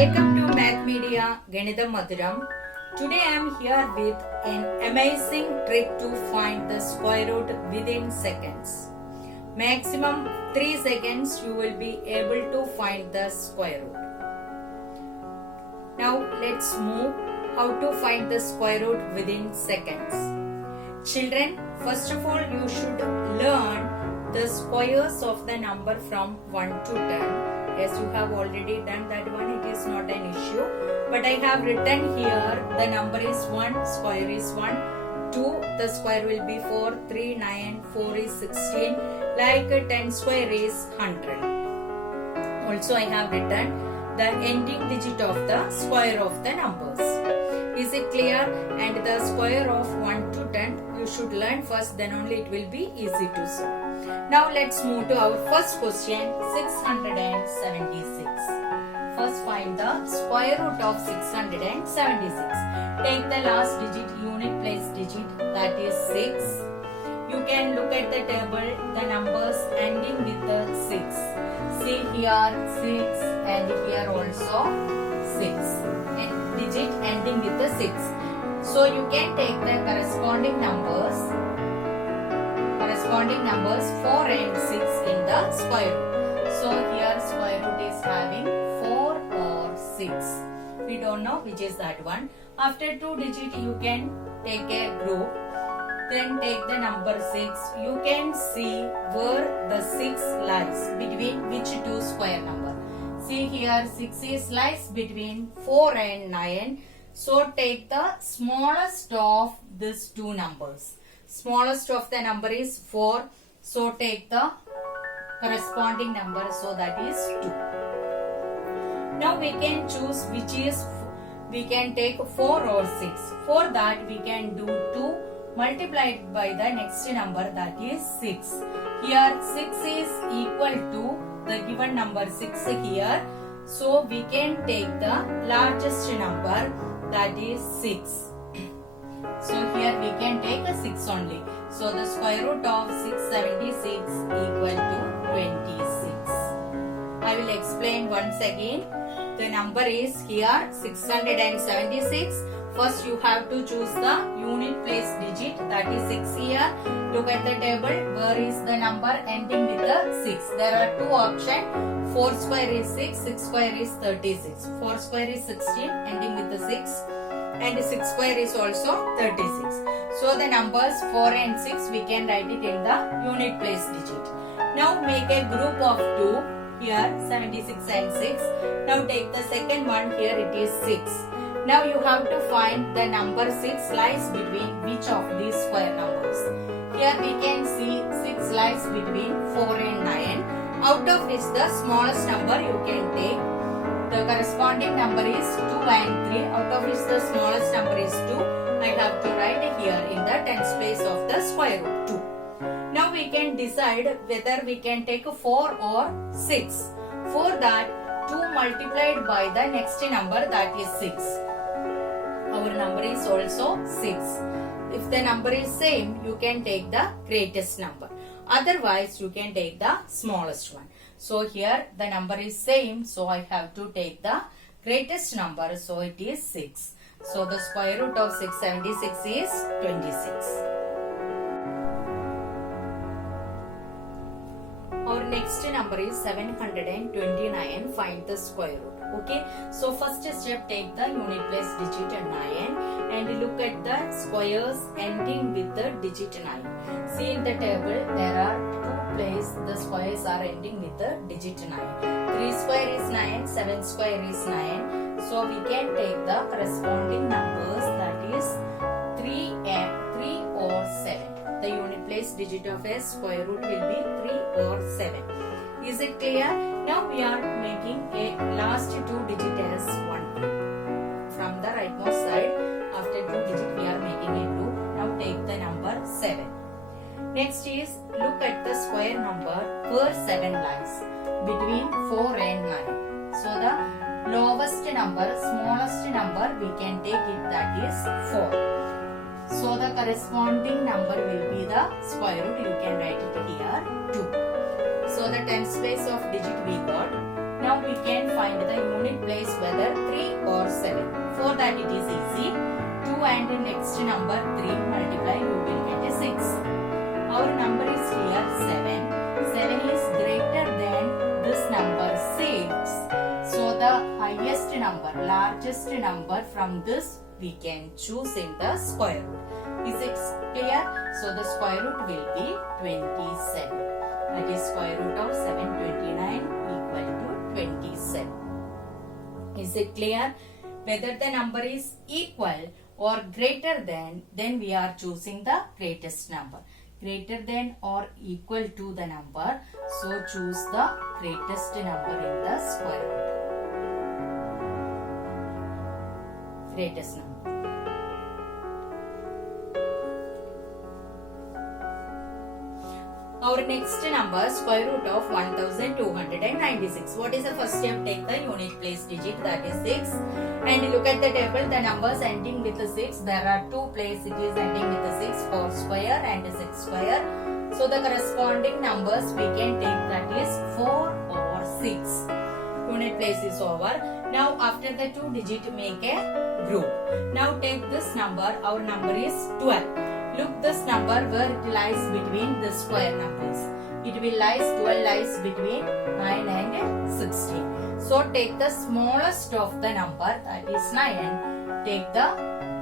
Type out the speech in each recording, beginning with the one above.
Welcome to Math Media Ganitham Madhuram. Today I am here with an amazing trick to find the square root within seconds. Maximum 3 seconds you will be able to find the square root. Now let's move how to find the square root within seconds. Children, first of all you should learn the squares of the number from 1 to 10. As you have already done that one, it is not an issue. But I have written here the number is 1, square is 1, 2, the square will be 4, 3, 9, 4 is 16, like 10 square is 100. Also I have written the ending digit of the square of the numbers. Is it clear? And the square of 1 to 10 you should learn first, then only it will be easy to solve. Now let's move to our first question, 676. First find the square root of 676. Take the last digit, unit place digit, that is 6. You can look at the table, the numbers ending with the 6. See here 6 and here also 6. And digit ending with the 6. So you can take the corresponding numbers 4 and 6 in the square root. So here square root is having 4 or 6. We don't know which is that one. After 2 digit you can take a group. Then take the number 6. You can see where the 6 lies, between which two square number. See here 6 is lies between 4 and 9. So take the smallest of these two numbers. Smallest of the number is 4. So take the corresponding number. So that is 2. Now we can choose which is, we can take 4 or 6. For that we can do 2 multiplied by the next number, that is 6. Here 6 is equal to the given number 6 here. So we can take the largest number, that is 6. So here we can take a 6 only. So the square root of 676 equal to 26. I will explain once again. The number is here 676. First you have to choose the unit place digit, that is 6 here. Look at the table, where is the number ending with the 6. There are two options. 4 square is 6, 6 square is 36. 4 square is 16 ending with the 6. And 6 square is also 36. So the numbers 4 and 6 we can write it in the unit place digit. Now make a group of 2. Here 76 and 6. Now take the second one, here it is 6. Now you have to find the number 6 lies between which of these square numbers. Here we can see 6 lies between 4 and 9. Out of which the smallest number you can take. The corresponding number is 2 and 3. Out of which the smallest number is 2. I have to write here in the tens place of the square root 2. Now we can decide whether we can take 4 or 6. For that 2 multiplied by the next number, that is 6. Our number is also 6. If the number is same, you can take the greatest number. Otherwise, you can take the smallest one. So here the number is same, so I have to take the greatest number, so it is 6. So the square root of 676 is 26. Our next number is 729. Find the square root. Okay. So first step, take the unit place digit 9 and look at the squares ending with the digit 9. See in the table there are two places the squares are ending with the digit 9. 3 square is 9, 7 square is 9. So we can take the corresponding numbers, that is 3 or 7. The unit place digit of a square root will be 3 or 7. Is it clear? Now we are making a last 2 digit as 1. From the rightmost side, after 2 digit we are making a group. Now take the number 7. Next is look at the square number where 7 lies, between 4 and 9. So the lowest number, smallest number we can take it, that is 4. So the corresponding number will be the square root. You can write it here 2. So the tens place of digit we got. Now we can find find the unit place whether 3 or 7. For that it is easy. 2 and the next number 3 multiply, you will get a 6. Our number is here 7. 7 is greater than this number 6. So the highest number, largest number from this we can choose in the square root. Is it clear? So the square root will be 27. That is square root of 729 equal to 27. Is it clear? Whether the number is equal or greater than, then we are choosing the greatest number. Greater than or equal to the number, so choose the greatest number in the square root. Greatest number. Our next number, square root of 1296. What is the first step? Take the unit place digit, that is 6. And look at the table, the numbers ending with the 6. There are 2 places it is ending with the 6, 4 square and 6 square. So the corresponding numbers we can take, that is 4 or 6. Unit place is over. Now after the 2 digit make a group. Now take this number, our number is 12. Look this number where it lies between the square numbers. It will lies 12 lies between 9 and 16. So take the smallest of the number, that is 9. Take the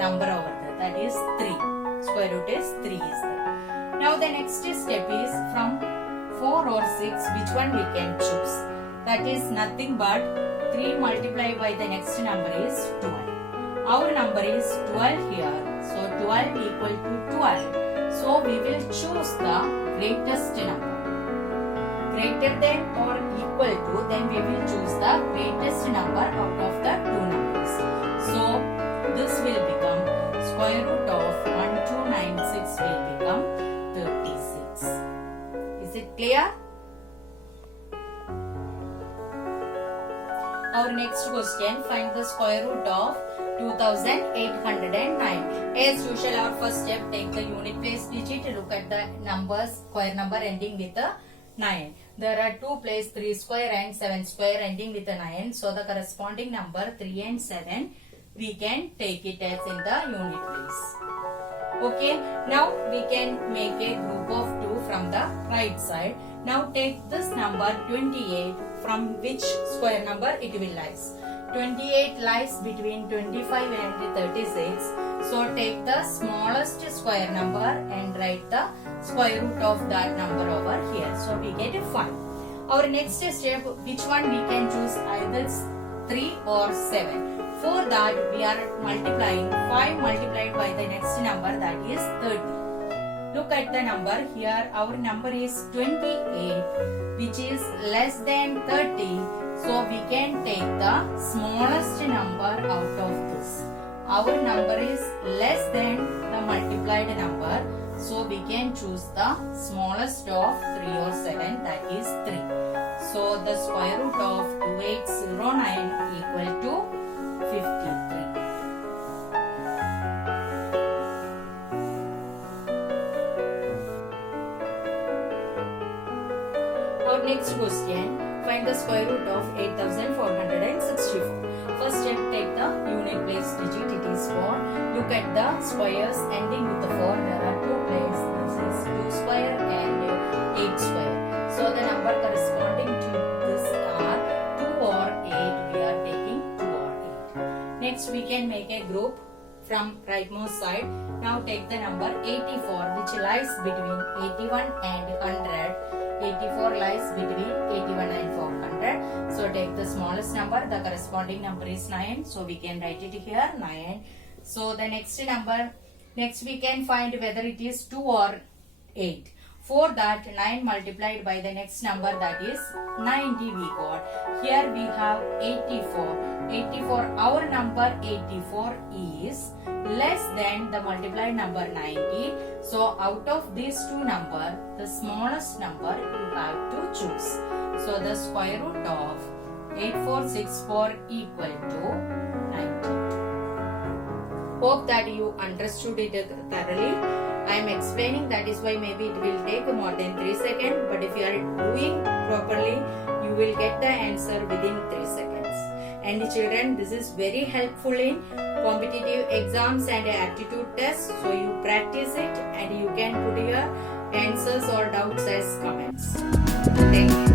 number over there, that is 3. Square root is 3 is there. Now the next step is from 4 or 6, which one we can choose. That is nothing but 3 multiplied by the next number is 12. Our number is 12 here. So 12 equal to 12. So we will choose the greatest number. Greater than or equal to, then we will choose the greatest number out of the 2 numbers. So this will become square root of 1296 will become 36. Is it clear? Our next question, find the square root of 2809. As usual, our first step, take the unit place digit. Look at the numbers, square number ending with a 9. There are 2 places, 3 square and 7 square ending with a 9. So the corresponding number 3 and 7, we can take it as in the unit place. Okay, now we can make a group of 2 from the right side. Now take this number 28, from which square number it will lies. 28 lies between 25 and 36. So take the smallest square number and write the square root of that number over here. So we get a 5. Our next step, which one we can choose, either 3 or 7. For that we are multiplying 5 multiplied by the next number, that is 30. Look at the number here, our number is 28, which is less than 30. So we can take the smallest number out of this. Our number is less than the multiplied number. So we can choose the smallest of 3 or 7, that is 3. So the square root of 2809 equal to 53. Our next question, find the square root of 8464. First step, take the unit place digit, it is 4. Look at the squares ending with the 4. There are 2 places, this is 2 square and 8 square. So the number corresponding to this are 2 or 8. We are taking 2 or 8. Next we can make a group from rightmost side. Now take the number 84, which lies between 81 and 100. 84 lies between 81 and 400. So take the smallest number, the corresponding number is 9. So we can write it here, 9. So the next number, next we can find whether it is 2 or 8. For that, 9 multiplied by the next number, that is 90 we got. Here we have 84. 84, our number 84 is less than the multiplied number 90. So out of these two numbers, the smallest number you have to choose. So the square root of 8464 equal to 90. Hope that you understood it thoroughly. I am explaining, that is why maybe it will take more than 3 seconds. But if you are doing properly, you will get the answer within 3 seconds. And children, this is very helpful in competitive exams and aptitude tests. So you practice it and you can put your answers or doubts as comments. Thank you.